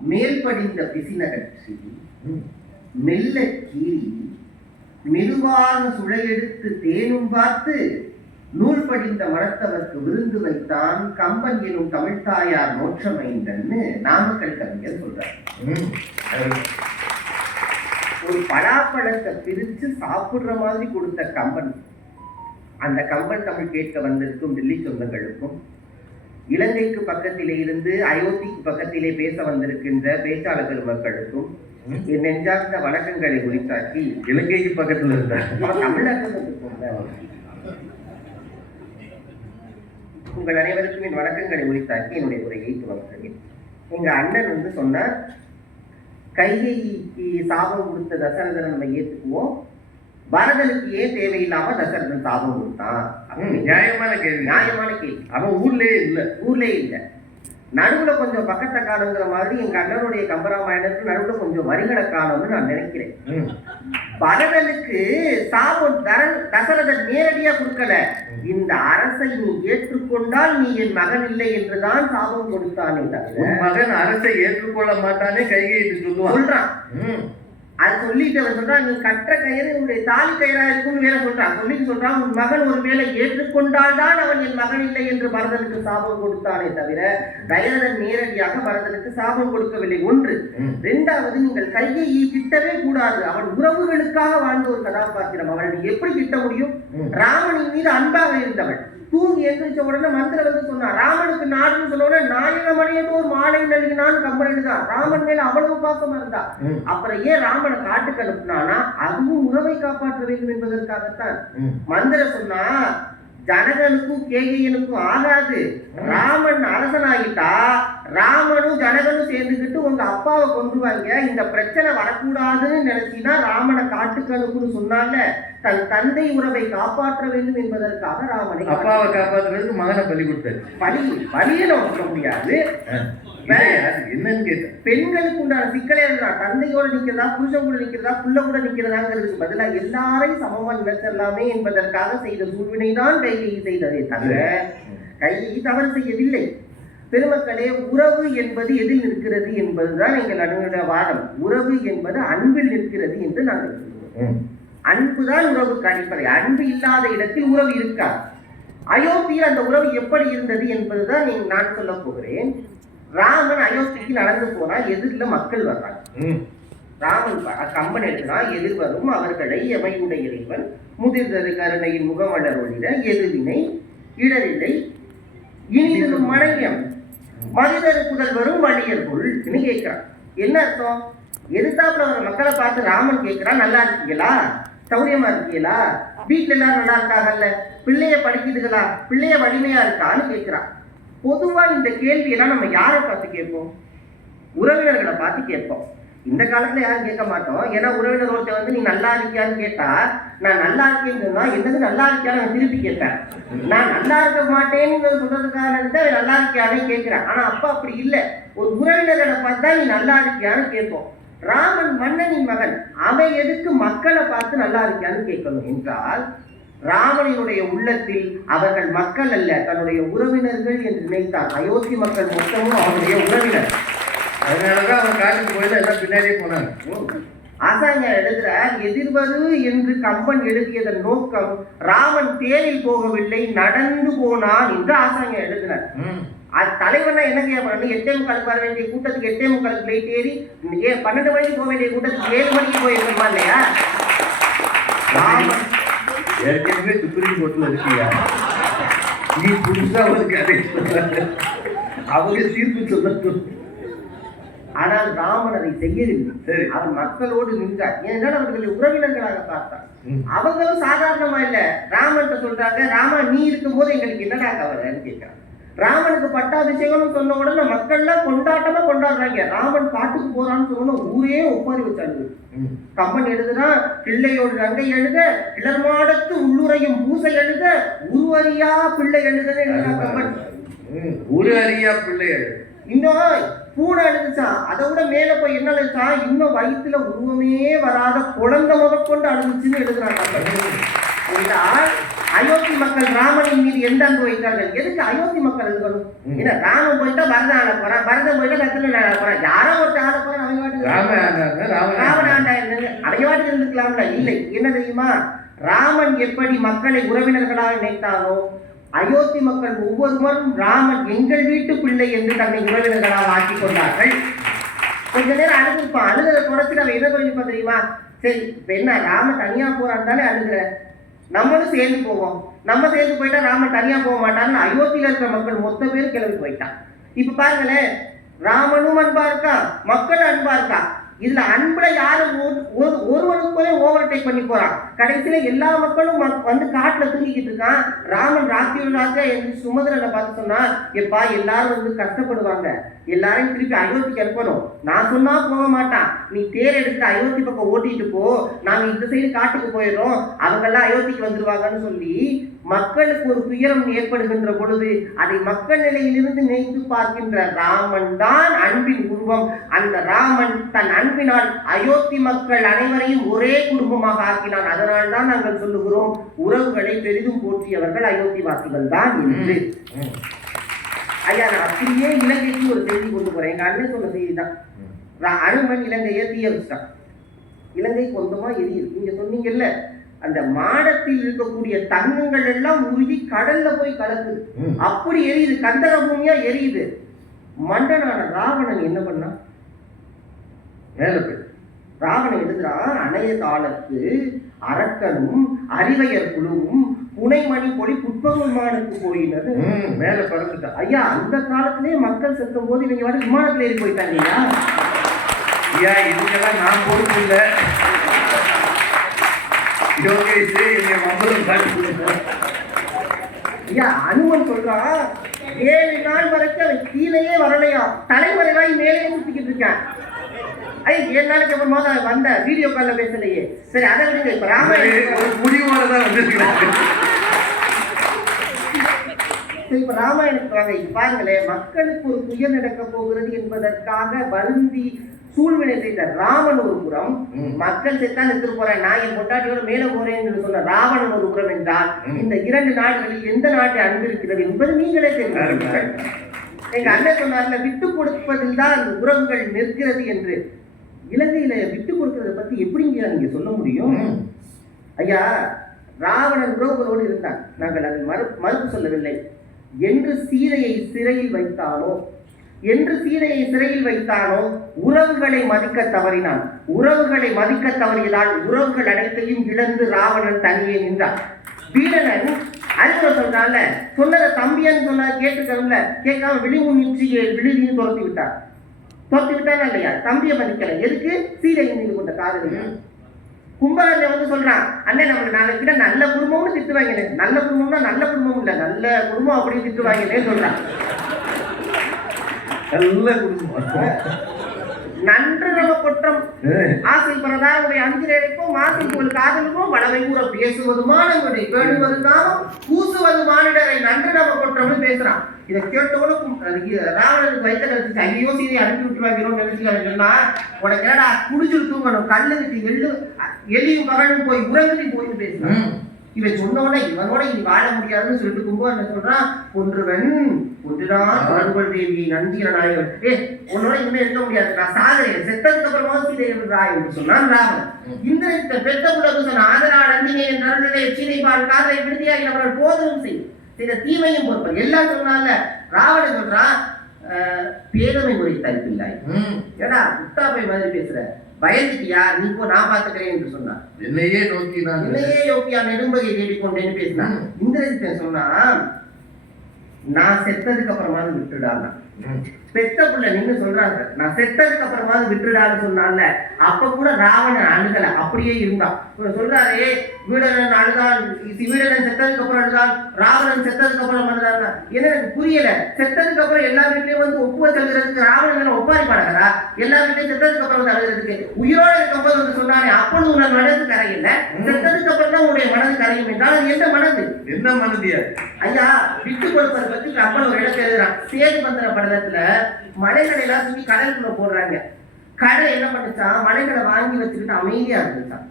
மேல் படிந்த பிசினகற்றி. மெல்ல கீறி மெதுவாக சுழையெடுத்து தேனும் பார்த்து நூல் படிந்த மரத்தவர்க்கு விருந்து வைத்தான் கம்பன் எனும் தமிழ்த்தாயார் மோட்சமைந்தன்னு நாமக்கல் கவிஞர் சொல்றார். ஒரு பலாப்பழத்தை பிரிச்சு சாப்பிடுற மாதிரி கொடுத்த கம்பன் அந்த கம்பன் தமிழ் கேட்க வந்திருக்கும் டெல்லி சொந்தங்களுக்கும் இலங்கைக்கு பக்கத்திலே இருந்து அயோத்திக்கு பக்கத்திலே பேச வந்திருக்கின்ற பேச்சாளர் பெருமக்களுக்கும் ம். என் நெஞ்சார்ந்த வணக்கங்களை உரித்தாக்கி இலங்கைக்கு பக்கத்துல இருந்தார் அவர் தமிழகத்துக்கு. உங்கள் அனைவருக்கும் என் வணக்கங்களை உரித்தாக்கி என்னுடைய உரையை துவங்குகிறேன் எங்க அண்ணன் வந்து சொன்னார் கைகைக்கு சாபம் கொடுத்த தசரதனை நம்ம ஏத்துக்குவோம் பரதனுக்கு ஏன் தேவையில்லாம தசரதன் சாபம் கொடுத்தான். நியாயமான கேள்வி. நியாயமான கேள்வி. அவன் ஊர்லயே இல்ல. ஊர்லயே இல்ல. நடுவுல கொஞ்சம் பக்கத்தை காணுங்கிற மாதிரி எங்க அண்ணனுடைய கம்பராமாயணத்துக்கு நடுவுல கொஞ்சம் வரிகளை காணும்னு நான் நினைக்கிறேன். பரதனுக்கு சாபம் தரன் தசரதன் நேரடியா கொடுக்கல. இந்த அரசை நீ ஏற்றுக்கொண்டால் நீ என் மகன் இல்லை என்றுதான் சாபம் கொடுத்தானே மகன் அரசை ஏற்றுக்கொள்ள மாட்டானே கைகைட்டு சொல்லுவான். சொல்றான். ம். அது சொல்லிட்டு அவன் சொல்றான் நீ கற்ற கயிறு உன்னுடைய தாலி கயிறா இருக்கும்னு வேற சொல்றான். சொல்லிட்டு சொல்றான் உன் மகன் ஒருவேளை ஏற்றுக்கொண்டால் தான் அவன் என் மகன் இல்லை என்று பரதனுக்கு சாபம் கொடுத்தானே தவிர தயரதன் நேரடியாக பரதனுக்கு சாபம் கொடுக்கவில்லை. ஒன்று. இரண்டாவது நீங்கள் கையை திட்டவே கூடாது. அவன் உறவுகளுக்காக வாழ்ந்த ஒரு கதாபாத்திரம். அவனை நீ எப்படி திட்ட முடியும். ராமனின் மீது அன்பாக இருந்தவள். தூங்கி எந்திரிச்ச உடனே மந்திரம் வந்து சொன்னான் ராமனுக்கு நாடுன்னு சொன்ன உடனே நாயகமணியது ஒரு மாலை நல்கினான்னு கம்பன் எழுதான் ராமன் மேல அவ்வளவு பாசமா இருந்தா. அப்புறம் ஏன் ராமனை காட்டுக்கு அனுப்புனானா அதுவும் உறவை காப்பாற்ற வேண்டும் என்பதற்காகத்தான். ம். மந்திரம் சொன்னா ஜனகனுக்கும் கேகையனுக்கும் ஆகாது. ராமன் அரசனாகிட்டா ராமனும் ஜனகனும் சேர்ந்துக்கிட்டு உங்க அப்பாவை கொண்டுவாங்க இந்த பிரச்சனை வரக்கூடாதுன்னு நினைச்சினா ராமனை காட்டுக்கு அனுப்புன்னு சொன்னாங்க. தன் தந்தை உறவை காப்பாற்ற வேண்டும் என்பதற்காக ராமனை அப்பாவை காப்பாத்துறதுக்கு மகனை பலி கொடுத்தாரு பலி பலியை நம்ம சொல்ல முடியாது. என்னன்னு கேட்டேன் பெண்களுக்கு உண்டான சிக்கலே இருந்தா தந்தையோட நிக்கிறதா புருஷன் கூட நிக்கிறதா புள்ள கூட நிக்கிறதாங்கிறதுக்கு பதிலா எல்லாரையும் சமமா நினைச்சிடலாமே என்பதற்காக செய்த சூழ்வினை தான் கைகை செய்ததே தவிர கைகை தவறு செய்யவில்லை. பெருமக்களே உறவு என்பது எதில் நிற்கிறது என்பதுதான் எங்கள் அணுகுடைய வாதம். உறவு என்பது அன்பில் நிற்கிறது என்று நாங்கள் சொல்கிறோம் ம். அன்புதான் உறவுக்கு அடிப்படை. அன்பு இல்லாத இடத்தில் உறவு இருக்காது. அயோத்தியில் அந்த உறவு எப்படி இருந்தது என்பதுதான் நீங்க நான் சொல்ல போகிறேன். ராமன் அயோத்திக்கு நடந்து போனா எதிரில் மக்கள் வர்றாங்க. ராமன் கம்பன் எழுதினா எதிர்வரும். அவர்களை எமையுடைய இறைவன் முதிர்தரு கருணையின் முகமலர் ஒளிர எதிரினை இடரில்லை இனிதரும் மனையம் மனிதரு புதல்வரும் வழியர்குள் கேட்கிறான். என்ன அர்த்தம்? எதிர்த்தாப்புல வர மக்களை பார்த்து ராமன் கேட்கிறான் நல்லா இருக்கீங்களா? சௌரியமா இருக்கீங்களா? வீட்டுல எல்லாரும் நல்லா இருக்காங்கல்ல? பிள்ளைய படிக்குதுங்களா பிள்ளைய வலிமையா இருக்கான்னு கேட்கிறான் பொதுவா இந்த கேள்வியெல்லாம் நம்ம யாரை பார்த்து கேட்போம்? உறவினர்களை பார்த்து கேட்போம். இந்த காலத்துல யாரும் கேட்க மாட்டோம். ஏன்னா உறவினர் ஒருத்தர் வந்து நீ நல்லா இருக்கியான்னு கேட்டா நான் நல்லா இருக்கேன்னு சொன்னா என்னது நல்லா இருக்கியான்னு நான் திருப்பி கேட்பேன். நான் நல்லா இருக்க மாட்டேன்னு சொல்றதுக்காக நல்லா இருக்கியானே கேட்கிறேன் ஆனா அப்பா அப்படி இல்லை. ஒரு உறவினர்களை பார்த்தா நீ நல்லா இருக்கியான்னு கேட்போம். ராமன் மன்னனின் மகன். அவன் எதுக்கு மக்களை பார்த்து நல்லா இருக்கியான்னு கேட்கணும் என்றால் ராமனினுடைய உள்ளத்தில் அவர்கள் மக்கள் அல்ல தன்னுடைய உறவினர்கள் என்று நினைத்தான் அயோத்தி மக்கள் மொத்தமும் அவனுடைய உறவினர். அதனாலதான் அவன் காட்டுக்கு போயிட்டு எல்லாம் பின்னாடியே போனாங்க. ஆசாங்க எழுதுறார் எதிர்வது என்று கம்பன் எழுதியதன் நோக்கம் ராமன் தேரில் போகவில்லை நடந்து போனான் என்று ஆசாங்க எழுதினார் தலைவனா என்ன கேட்பாரு எட்டே முக்காலுக்கு வர வேண்டிய கூட்டத்துக்கு எட்டே முக்காலுக்கு லைட் ஏறி ஏ பன்னெண்டு மணிக்கு போக வேண்டிய கூட்டத்துக்கு ஏழு மணிக்கு போயிருக்கோமா இல்லையா? ராமன் ஏற்கனவே சுப்ரீம் கோர்ட்ல இருக்கியா நீ புதுசா ஒரு கதை. அவங்க தீர்ப்பு சொல்லட்டும். ஆனால் ராமன் அதை செய்யவில்லை. அவன் மக்களோடு நின்றார். ஏனென்றால் அவர்களை உறவினர்களாக பார்த்தான் ம். அவங்களும் சாதாரணமா இல்ல. ராமன்ட்ட சொல்றாங்க ராமா நீ இருக்கும்போது எங்களுக்கு என்னடா கவலைன்னு கேட்கிறான் ராமனுக்கு பட்டாபிஷேகம்னு சொன்ன உடனே மக்கள்லாம் கொண்டாட்டமா கொண்டாடுறாங்க. ராமன் காட்டுக்கு போறான்னு சொன்ன ஊரே ஒப்பாரி வச்சாங்க. கம்பன் எழுதுனா பிள்ளையோடு ரங்கை எழுத கிளர்மாடத்து உள்ளுரையும் பூசை எழுத உருவறியா பிள்ளை எழுதுன்னு எழுதுனா கம்பன். அறியா பிள்ளைகள் இன்னும் பூனை அழுதுச்சான் அதை விட மேல போய் என்ன அழுதுச்சான் இன்னும் வயிற்றுல உருவமே வராத குழந்தை முதற்கொண்டு அழுதுச்சுன்னு எழுதுறாங்க அயோத்தி மக்கள் ராமனின் மீது எந்த அன்பு வைத்தார்கள்? எதுக்கு அயோத்தி மக்கள் இருக்கணும். ஏன்னா ராமன் போயிட்டா பரதன் ஆள போறான். பரதன் போயிட்டா சத்திரன் ஆள போறான். யாரோ ஒருத்தர் ஆள போறான். அவங்க ராம ராவண ஆண்டா? அவங்க பாட்டுக்கு இருந்துக்கலாம்ல இல்லை. என்ன தெரியுமா? ராமன் எப்படி மக்களை உறவினர்களாக நினைத்தானோ அயோத்தி மக்கள் ஒவ்வொருவரும் ராமன் எங்கள் வீட்டு பிள்ளை என்று தன்னை உறவினர்களாக ஆக்கிக் கொண்டார்கள். கொஞ்ச நேரம் அழுதுருப்பான். அழுகிறத தொடர்ச்சி அவன் என்ன பண்ணிருப்பான் தெரியுமா? சரி இப்ப என்ன? ராமன் தனியா போறான் தானே அழுகிற. நம்மளும் சேர்ந்து போவோம். நம்ம சேர்ந்து போயிட்டா ராமன் தனியா போக மாட்டான்னு அயோத்தியில இருக்கிற மக்கள் மொத்த பேர் கிளம்பி போயிட்டான் இப்ப பாருங்களேன் ராமனும் அன்பா இருக்கா? மக்களும் அன்பா இருக்கா? இதுல அன்புல யாரு ஒரு- ஒரு- ஓவர்டேக் பண்ணி போறான். கடைசியில எல்லா மக்களும் வந்து காட்டுல தூங்கிக்கிட்டு இருக்கான். ராமன் ராத்திரி ராத்திரி என்று பார்த்து சொன்னா எப்பா எல்லாரும் வந்து கஷ்டப்படுவாங்க. எல்லாரையும் திருப்பி அயோத்திக்கு அனுப்பணும் நான் சொன்னா போக மாட்டான். நீ தேர் எடுத்து அயோத்தி பக்கம் ஓட்டிட்டு போ. நாங்க இந்த சைடு காட்டுக்கு போயிடுறோம். அவங்க எல்லாம் அயோத்திக்கு வந்துருவாங்கன்னு சொல்லி மக்களுக்கு ஒரு துயரம் ஏற்படுகின்ற பொழுது அதை மக்கள் நிலையிலிருந்து நினைத்து பார்க்கின்ற ராமன் தான் அன்பின் உருவம் அந்த ராமன் தன் அன்பினால் அயோத்தி மக்கள் அனைவரையும் ஒரே குடும்பமாக ஆக்கினான். அதனால் தான் நாங்கள் சொல்லுகிறோம் உறவுகளை பெரிதும் போற்றியவர்கள் அயோத்தி வாசிகள் தான் என்று. ஐயா நான் அப்படியே இலங்கைக்கு ஒரு செய்தி கொண்டு போறேன். எங்க அண்ணன் சொன்ன செய்தி தான் ரா- அனுமன் இலங்கையை தீய வச்சிட்டான் இலங்கை சொந்தமா எரியுது நீங்க சொன்னீங்கல்ல அந்த மாடத்தில் இருக்கக்கூடிய தங்கங்கள் எல்லாம் உருகி கடல்ல போய் கலக்குது. அப்படி எரியுது. கந்தர பூமியா எரியுது. மண்டனான ராவணன் என்ன பண்ணான் மேல போய் ராவணன் எழுதுறான் அணைய காலத்து அரக்கனும் அறிவையர் குழுவும் புனைமணி பொடி புட்பகுமானுக்கு போயினது. மேல பறந்துட்டான் ஐயா அந்த காலத்திலே மக்கள் செத்தும் போது இவங்க வந்து விமானத்துல ஏறி போயிட்டாங்க ஐயா ஐயா இதுக்கெல்லாம் நான் பொறுப்பு இல்ல. யோகேஷ் காட்டி கொடுங்க. ஐயா அனுமன் சொல்றான் ஏழு நாள் வரைக்கும் அவன் கீழேயே வரலையா? தலைமுறைவாய் மேலே சுத்திக்கிட்டு இருக்கேன். ஐயா ஏழு நாளைக்கு அப்புறமா தான் வந்த. வீடியோ கால்ல பேசலையே. சரி அதை விடுங்க இப்ப ராமாயணம் முடிவோட தான் வந்திருக்கிறாங்க சரி, இப்ப ராமாயணத்துக்கு வாங்க இப்ப பாருங்களேன் மக்களுக்கு ஒரு துயர் நடக்க போகிறது என்பதற்காக வருந்தி சூழ்வினை செய்த ராமன் ஒரு புறம். மக்கள் செத்தா நிறுத்து போறேன் நான் என் பொட்டாட்டியோட மேல போறேன் சொன்ன ராவணன் ஒரு புறம் என்றால். இந்த இரண்டு நாடுகளில் எந்த நாட்டு அன்பு இருக்கிறது என்பது நீங்களே தெரிந்து. எங்க அண்ணன் சொன்னார்ல விட்டு கொடுப்பதில் தான் உறவுகள் நிற்கிறது என்று இலங்கையில விட்டு கொடுக்கறத பத்தி எப்படிங்க நீங்க சொல்ல முடியும். ஐயா ராவணன் உறவுகளோடு இருந்தான் நாங்கள் அதை மறு மறுப்பு சொல்லவில்லை என்று சீதையை சிறையில் வைத்தானோ? என்று சீதையை சிறையில் வைத்தானோ? உறவுகளை மதிக்க தவறினான். உறவுகளை மதிக்க தவறியதால் உறவுகள் அனைத்தையும் இழந்து ராவணன் தனியே நின்றான். வீரனன் அறிவுரை சொல்றான்ல சொன்னதை தம்பியான்னு சொன்னா கேட்டுக்கணும்ல கேட்காம விழிமுன் நின்றியே விழுதியும் துரத்தி விட்டான் துரத்தி விட்டானா இல்லையா? தம்பியை மதிக்கல. எதுக்கு? சீதையின் மீது கொண்ட காதல் கும்பகர்ணன் வந்து சொல்றான் அண்ணே நம்மளுக்கு நாலு கிட்ட நல்ல குடும்பம்னு திட்டுவாங்க நல்ல குடும்பம்னா நல்ல குடும்பம் இல்லை. நல்ல குடும்பம் அப்படின்னு திட்டுவாங்கன்னே சொல்றான் நல்ல குடும்பம். நன்று நம்ம குற்றம் ஆசை பிரதானுடைய அஞ்சிரைக்கும் மாசை போல் காதலுக்கும் வளவை கூற பேசுவதுமா நம்முடைய கேடுவது நாமம் பூசுவது மானிடரை நன்று நம்ம குற்றம்னு பேசுறான். இதை கேட்டவனுக்கும் ராவணனுக்கு வைத்த கருத்து ஐயோ சீதை அனுப்பி விட்டுருவாங்கிறோம் நினைச்சுக்கலாம் சொன்னா உனக்கு என்னடா குடிச்சிட்டு தூங்கணும் கல்லுக்கு எள்ளு எலியும் மகனும் போய் உறங்கி போய் பேசுறான். இவன் சொன்னவன இவனோட இனி வாழ முடியாதுன்னு சொல்லிட்டு கும்பகர்ணன் சொல்றான்? ஒன்றுவன் ஒன்றுதான் பரம்பல் தேவி நந்திர நாயகன். ஏ உன்னோட இனிமே இருக்க முடியாது. நான் சாகிறேன் செத்ததுக்கு அப்புறமா சீதை என்றா என்று சொன்னான் ராமன். இந்த பெத்த உலகு சொன்ன ஆதரால் அந்தினே நரநிலை சீதைபால் காதலை விடுதியாகி அவர்கள் போதும் செய் செய்த தீமையும் பொறுப்பல் எல்லாம் சொன்னால ராவணன் சொல்றான் பேதமை முறை தடுப்பில்லாய் ம். ஏடா முட்டாப்பை மாதிரி பேசுற. பயந்துட்டியா நீ போ நான் பாத்துக்கிறேன் என்று சொன்னான் என்னையே நோக்கி நான் இல்லையே யோக்கியா நெடும்பகை தேடிக்கொண்டேன்னு பேசினான். இந்திரஜித்தன் சொன்னா நான் செத்ததுக்கு அப்புறமாவது விட்டுடான்னா ம். பெத்த புள்ள நின்னு சொல்றாங்க. நான் செத்ததுக்கு அப்புறமாவது விட்டுடான்னு சொன்னான்ல. அப்ப கூட ராவணன் அழுகல. அப்படியே இருந்தான். இவர் சொல்றாரு வீடனன் அழுதான். வீடனன் செத்ததுக்கு அப்புறம் அழுதான். ராவணன் செத்ததுக்கு அப்புறம் அழுதான் என்ன எனக்கு புரியல. செத்ததுக்கு அப்புறம் எல்லா வீட்லயும் வந்து ஒப்பு வச்சுறதுக்கு ராவணன் என்ன ஒப்பாரி பாடகரா எல்லா வீட்லயும் செத்ததுக்கு அப்புறம் வந்து அழுகிறதுக்கு. உயிரோட இருக்கும்போது வந்து சொன்னானே அப்பொழுது உன் மனது கரையில? செத்ததுக்கு அப்புறம் தான் உன்னுடைய மனது கரையும். என்றால் அது எந்த மனது? என்ன மனதியா? ஐயா விட்டு கொடுப்பதை பத்தி கம்பன் ஒரு இடத்துல எழுதுறான். சேது பந்திர படலத்துல மலைகளை எல்லாம் தூக்கி கடலுக்குள்ள போடுறாங்க. கடல் என்ன பண்ணுச்சான் மலைகளை வாங்கி வச்சுக்கிட்டு அமைதியா இருந்துச்சான்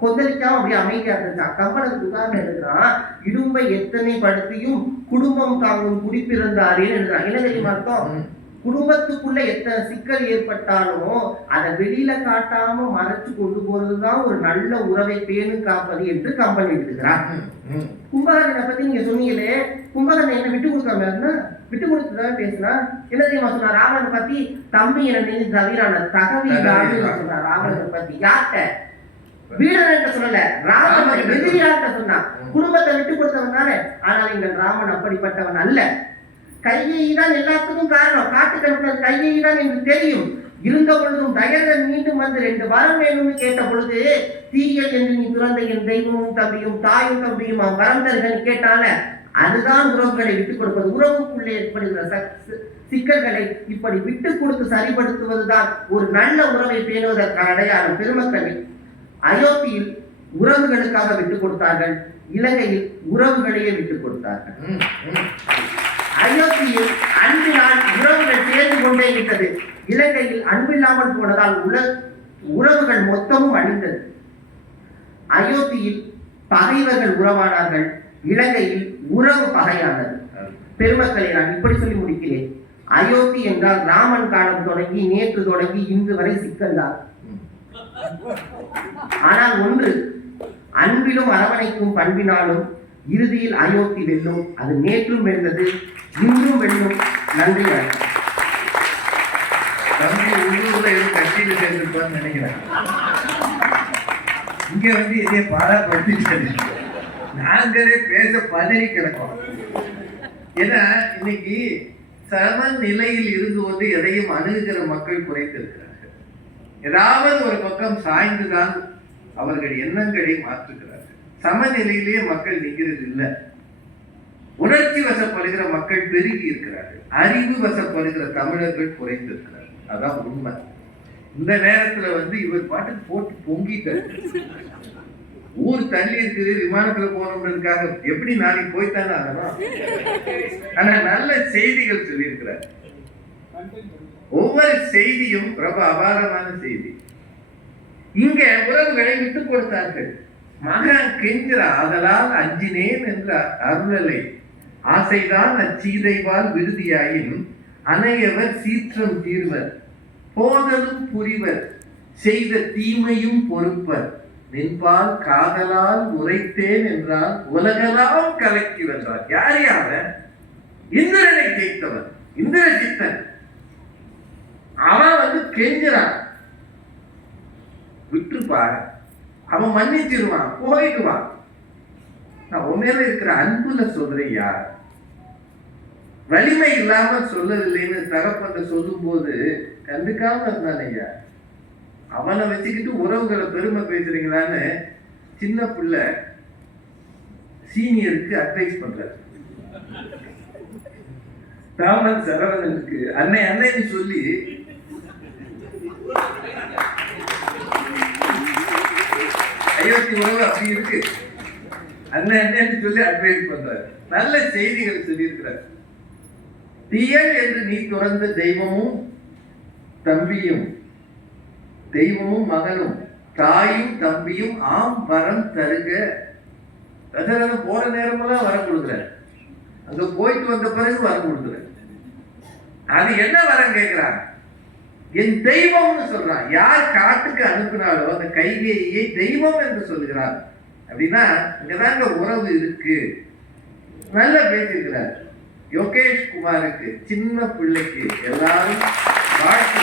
கொந்தளிக்காம அப்படியே அமைதியா இருந்தான் கம்பனுக்கு உதாரணம் எழுதுறான் இடும்பை எத்தனை படுத்தியும் குடும்பம் தாங்கும் குடிப்பிறந்தாரேன்னு எழுதுறான் என்ன தெரியுமா அர்த்தம். குடும்பத்துக்குள்ள எத்தனை சிக்கல் ஏற்பட்டாலும் அதை வெளியில காட்டாம மறைச்சு கொண்டு போறதுதான் ஒரு நல்ல உறவை பேணு காப்பது என்று கம்பன் எழுதுகிறார். கும்பகர்ணனை பத்தி நீங்க சொன்னீங்களே கும்பகர்ணன் என்ன விட்டு கொடுக்காம இருந்தா? விட்டு கொடுத்துதான் பேசினா என்ன தெரியுமா சொன்னா ராவணனை பத்தி தம்பி என நின்று தவிரான தகவி சொன்னா ராவணனை பத்தி. யார்கிட்ட? வீரன் சொல்லல. ராவணன் எதிரியார்கிட்ட சொன்னான் குடும்பத்தை விட்டு கொடுத்தவன் தானே. ஆனால் எங்கள் ராமன் அப்படிப்பட்டவன் அல்ல. கையை தான் எல்லாத்துக்கும் காரணம். காட்டு கணக்கு கையை தான் என்று தெரியும். இருந்த பொழுதும் தயரன் மீண்டும் வந்து ரெண்டு வரம் வேணும்னு கேட்ட பொழுது தீயல் என்று நீ துறந்த என் தெய்வமும் தம்பியும் தாயும் தம்பியும் அவன் வரம் தருகன்னு கேட்டால அதுதான் உறவுகளை விட்டுக் கொடுப்பது. உறவுக்குள்ளே ஏற்படுகிற சிக்கல்களை இப்படி விட்டு கொடுத்து சரிப்படுத்துவதுதான் ஒரு நல்ல உறவை பேணுவதற்கான அடையாளம் பெருமக்களை. அயோத்தியில் உறவுகளுக்காக விட்டுக் கொடுத்தார்கள். இலங்கையில் உறவுகளையே விட்டுக் கொடுத்தார்கள். அயோத்தியில் அன்பினால் உறவுகள் சேர்ந்து கொண்டே விட்டது. இலங்கையில் அன்பில்லாமல் போனதால் உல உறவுகள் மொத்தமும் அழிந்தது. அயோத்தியில் பகைவர்கள் உறவானார்கள். இலங்கையில் உறவு பகையானது. பெருமக்களை நான் இப்படி சொல்லி முடிக்கிறேன். அயோத்தி என்றால் ராமன் காலம் தொடங்கி நேற்று தொடங்கி இன்று வரை சிக்கல் தான். ஆனால் ஒன்று அன்பிலும் அரவணைக்கும் பண்பினாலும் இறுதியில் அயோத்தி வெல்லும். அது நேற்றும் வெல்வது இன்றும் வெல்லும். நன்றி வணக்கம். தம்பி உள்ளூர்ல எதுவும் கட்சியில் சேர்ந்திருப்பான்னு நினைக்கிறேன். இங்க வந்து இதே பாராப்படுத்தி நாங்களே பேச பதறி கிடக்கோம் ஏன்னா இன்னைக்கு சமநிலையில் இருந்து வந்து எதையும் அணுகுகிற மக்கள் குறைத்திருக்கிறார்கள் ஏதாவது ஒரு பக்கம் சாய்ந்துதான் அவர்கள் எண்ணங்களை மாற்றுகிறார்கள். சமநிலையிலேயே மக்கள் நிற்கிறது இல்லை உணர்ச்சி வசப்படுகிற மக்கள் பெருகி இருக்கிறார்கள். அறிவு வசப்படுகிற தமிழர்கள் குறைந்திருக்கிறார்கள். அதான் உண்மை. இந்த நேரத்துல வந்து இவர் பாட்டுக்கு போட்டு பொங்கிட்டாரு. ஊர் தள்ளி இருக்குது விமானத்துல போகணுன்றதுக்காக எப்படி நாளைக்கு போய்த்தானே ஆகணும்? ஆனா நல்ல செய்திகள் சொல்லியிருக்கிறார். ஒவ்வொரு செய்தியும் ரொம்ப அபாரமான செய்தி. இங்க உறவுகளை விட்டுக் கொடுத்தார்கள். மகன் கெஞ்சிற ஆதலால் அஞ்சினேன் என்ற அருளலை. ஆசைதான் அச்சீதைவால் விடுதியாயின் அனையவர் சீற்றம் தீர்வர். போதலும் புரிவர். செய்த தீமையும் பொறுப்பர். நின்பால் காதலால் உரைத்தேன் என்றால் உலகெல்லாம் கலக்கி வென்றார் யார் யார? இந்திரனை ஜெயித்தவன். இந்திரஜித்தன் அவன் வந்து கெஞ்சுறான். விட்டுப்பாரு அவன் மன்னிச்சிருவான். போயிடுவான் நான் உண்மையில இருக்கிற அன்புல சொல்றியா வலிமை இல்லாம சொல்லவில்லைன்னு தகப்பன சொல்லும் போது கண்டுக்காம இருந்தான் ஐயா அவனை வச்சுக்கிட்டு உறவுகளை பெருமை பேசுறீங்களான்னு சின்ன பிள்ளை சீனியருக்கு அட்வைஸ் பண்றாரு. ராமன் சரவணனுக்கு அன்னை அன்னைன்னு சொல்லி அயோத்தி உறவு அப்படி இருக்கு. அண்ணன் அண்ணன் சொல்லி அட்வைஸ் பண்றாரு. நல்ல செய்திகள் சொல்லியிருக்கிறார். தீயல் என்று நீ துறந்த தெய்வமும் தம்பியும் தெய்வமும் மகனும் தாயும் தம்பியும் ஆம் வரம் தருக. தசரதன் போற நேரமெல்லாம் வரம் கொடுக்குறாரு. அங்க போயிட்டு வந்த பிறகு வரம் கொடுக்குறாரு. அது என்ன வரம் கேட்கிறாங்க என் தெய்வம்னு சொல்றான். யார் காட்டுக்கு அனுப்பினாலோ அந்த கைகேயை தெய்வம் என்று சொல்கிறார். அப்படின்னா இங்கதாங்க உறவு இருக்கு. நல்லா பேசியிருக்கிறார். யோகேஷ் குமாருக்கு சின்ன பிள்ளைக்கு எல்லாரும் வாழ்த்து